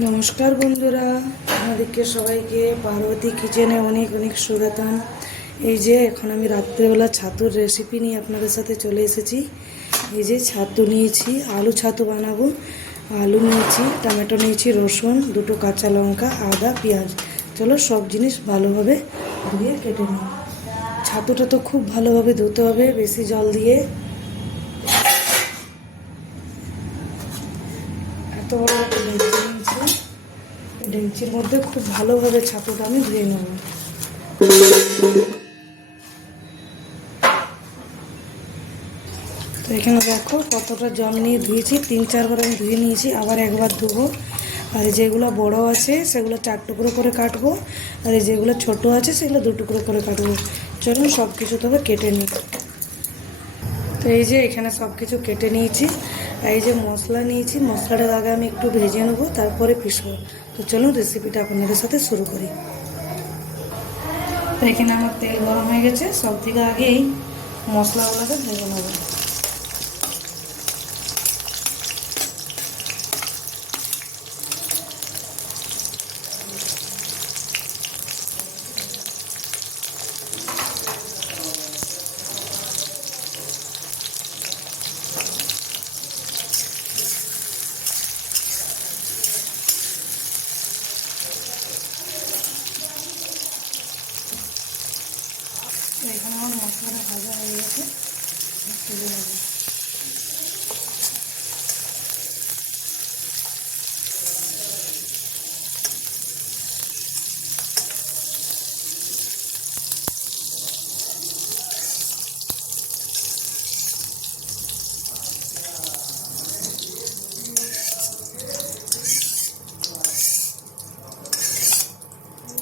নমস্কার বন্ধুরা, আমাদেরকে সবাইকে পার্বতী কিচেনে অনেক অনেক স্বাগতম। এই যে এখন আমি রাত্রেবেলা ছাতুর রেসিপি নিয়ে আপনাদের সাথে চলে এসেছি। এই যে ছাতু নিয়েছি, আলু ছাতু বানাবো। আলু নিয়েছি, টমেটো নিয়েছি, রসুন, দুটো কাঁচা লঙ্কা, আদা, পেঁয়াজ। চলো সব জিনিস ভালোভাবে ধুয়ে কেটে নিই। ছাতুটা তো খুব ভালোভাবে ধুতে হবে, বেশি জল দিয়ে। এত বড় একটা ডেকচি নিয়েছি, ডেকচির মধ্যে খুব ভালোভাবে ছাতুটা আমি ধুয়ে নেব। তো এখানে দেখো কতটা জল নিয়ে ধুয়েছি, 3-4 বার আমি ধুয়ে নিয়েছি, আবার একবার ধুবো। আর যেগুলো বড় আছে সেগুলো 4 টুকরো করে কাটবো, আর যেগুলো ছোট আছে সেগুলো 2 টুকরো করে কাটবো। চলুন সব কিছু তবে কেটে নিই। তো এই যে এখানে সব কিছু কেটে নিয়েছি। আর এই যে মশলা নিয়েছি, মশলাটার আগে আমি একটু ভেজে নেবো, তারপরে পিসবো। তো চলুন রেসিপিটা আপনাদের সাথে শুরু করি। তো এখানে আমার তেল গরম হয়ে গেছে, সব থেকে আগেই মশলাগুলোকে ভেজে নেবো। তো এখানে আমার মশলাটা ভাজা হয়ে গেছে, তুলে নেবো।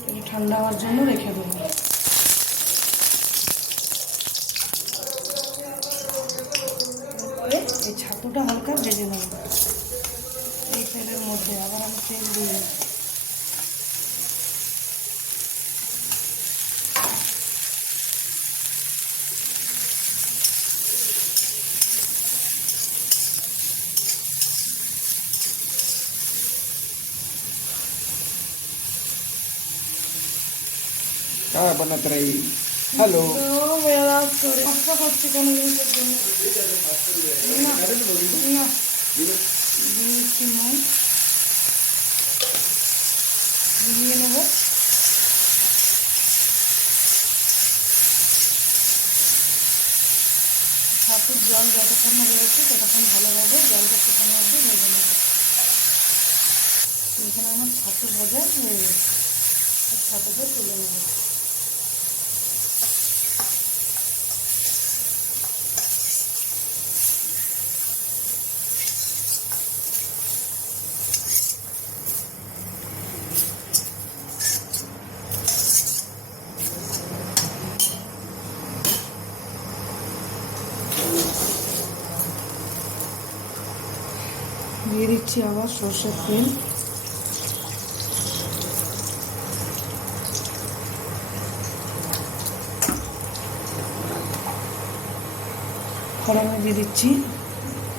এটা ঠান্ডা হওয়ার জন্য রেখে দেবো। এই ছাতুটা হালকা ভেজে নেব। এই তেলের মধ্যে আবার আমি তেল দিয়ে Kaya ba na-try? Hello? মেলা করে কষ্ট করছি কোনো জিনিসের জন্য। না না দিয়েছি নয়, দিয়ে নেবো। ছাতুর জল যতক্ষণ না বেরোচ্ছে ততক্ষণ ভালোভাবে জলটা শুকানো অবধি ভেজে নেব। এখানে আমার ছাতু ভাজা হয়ে গেছে, ছাতুটা তুলে নেব। দিয়ে দিচ্ছি আবার সরষের তেল। ফোড়নে দিয়ে দিচ্ছি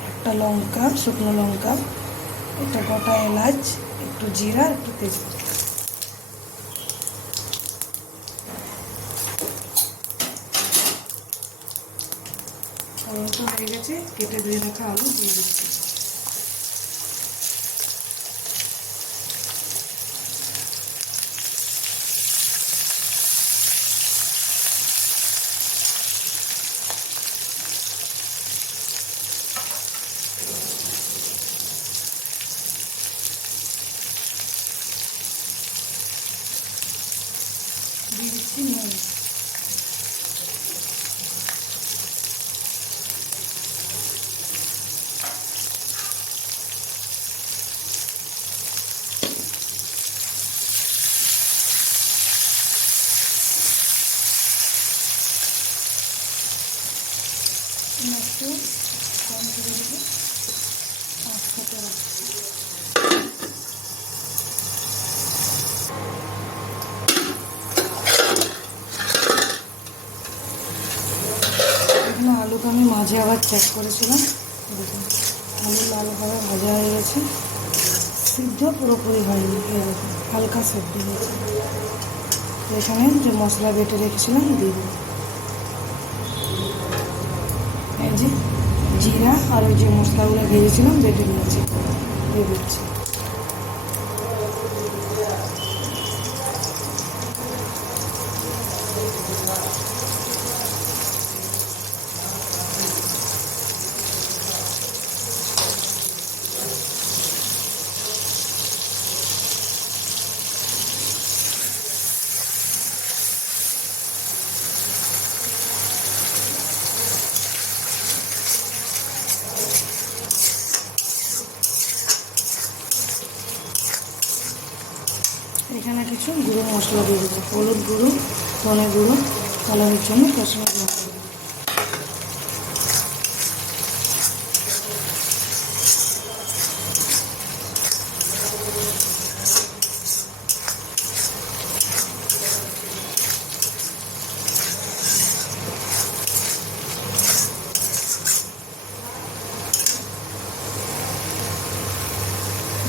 একটা লঙ্কা, শুকনো লঙ্কা, একটা গোটা এলাচ, একটু জিরা, একটু তেজপাতা। ফোড়নটা হয়ে গেছে, কেটে ধুয়ে রাখা আলু দিয়ে দিচ্ছি। দিয়ে দিচ্ছি নুন। একটু কম করে দেবো, 5 ফোঁটা। এখানে আলুটা আমি মাঝে আবার চেক করেছিলাম, দেখুন আলু লালভাবে ভাজা হয়ে গেছে। সিদ্ধ পুরোপুরি হয়নি, এরকম হালকা সেদ্ধ হয়েছে। তো এখানে যে মশলা বেটে রেখেছিলাম দিয়ে দেবো। এই যে জিরা আর ওই যে মশলাগুলো ভেজেছিলাম বেটে নিয়েছি, দিয়ে দিচ্ছি। এখানে কিছু গুঁড়ো মশলা দিয়ে দেবো, হলুদ গুঁড়ো, ধনে গুঁড়ো, কালারের জন্য কাশ্মীরি লঙ্কা।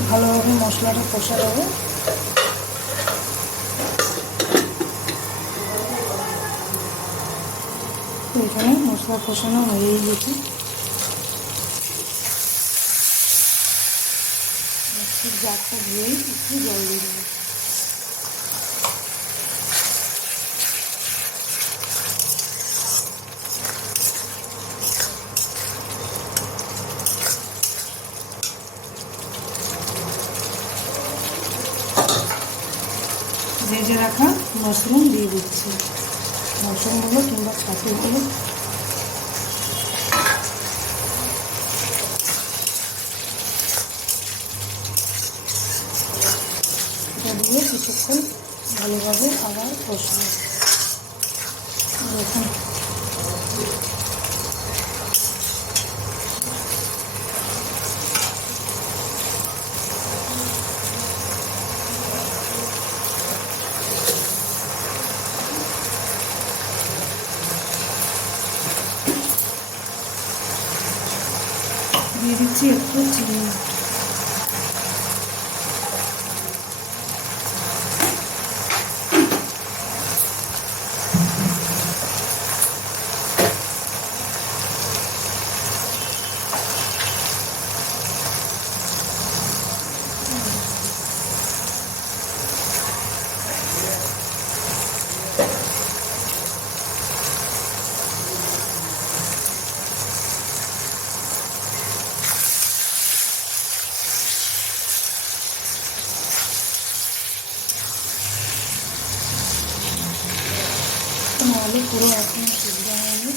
ভালোভাবে মশলাটা কষা দেবো। তো এখানে মশলা কষানো হয়েই গেছে। মিক্সির জারটা ধুয়েই একটু জল দিয়ে দেবো। ভেজে রাখা মাশরুম দিয়ে দিচ্ছি, মাশরুমগুলো কিংবা ছাতুগুলো। এটা দিয়ে কিছুক্ষণ ভালোভাবে আবার কষাবো। দেখুন দিয়ে দিচ্ছি একটু চিনি। আলু পুরো এখন সিদ্ধ হয়নি।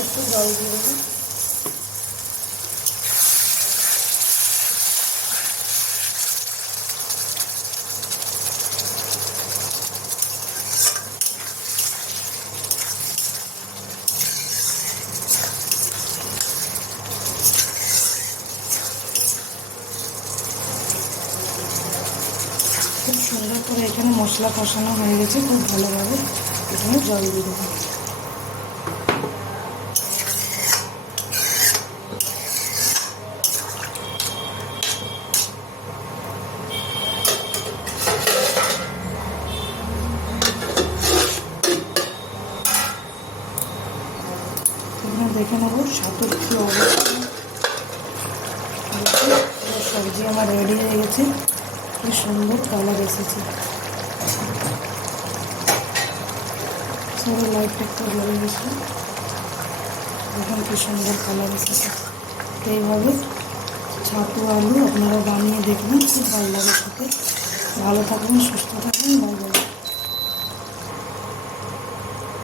একটু জল দিয়ে দেবো। খুব সুন্দর করে এখানে মশলা কষানো হয়ে গেছে খুব ভালোভাবে। এখানে জল দিয়ে দেবো। এখানে দেখে নেবো ছাতুর কী অবস্থা। সবজি আমার রেডি হয়ে গেছে, কি সুন্দর কালার এসেছে। সবাই লাইটটা একটু জ্বলে গেছে, দেখুন কি সুন্দর কালার এসেছে। তো এইভাবে ছাতু আলু আপনারা বানিয়ে দেখবেন, খুব ভালো লাগে খেতে। ভালো থাকবেন, সুস্থ থাকবেন, বাই বাই।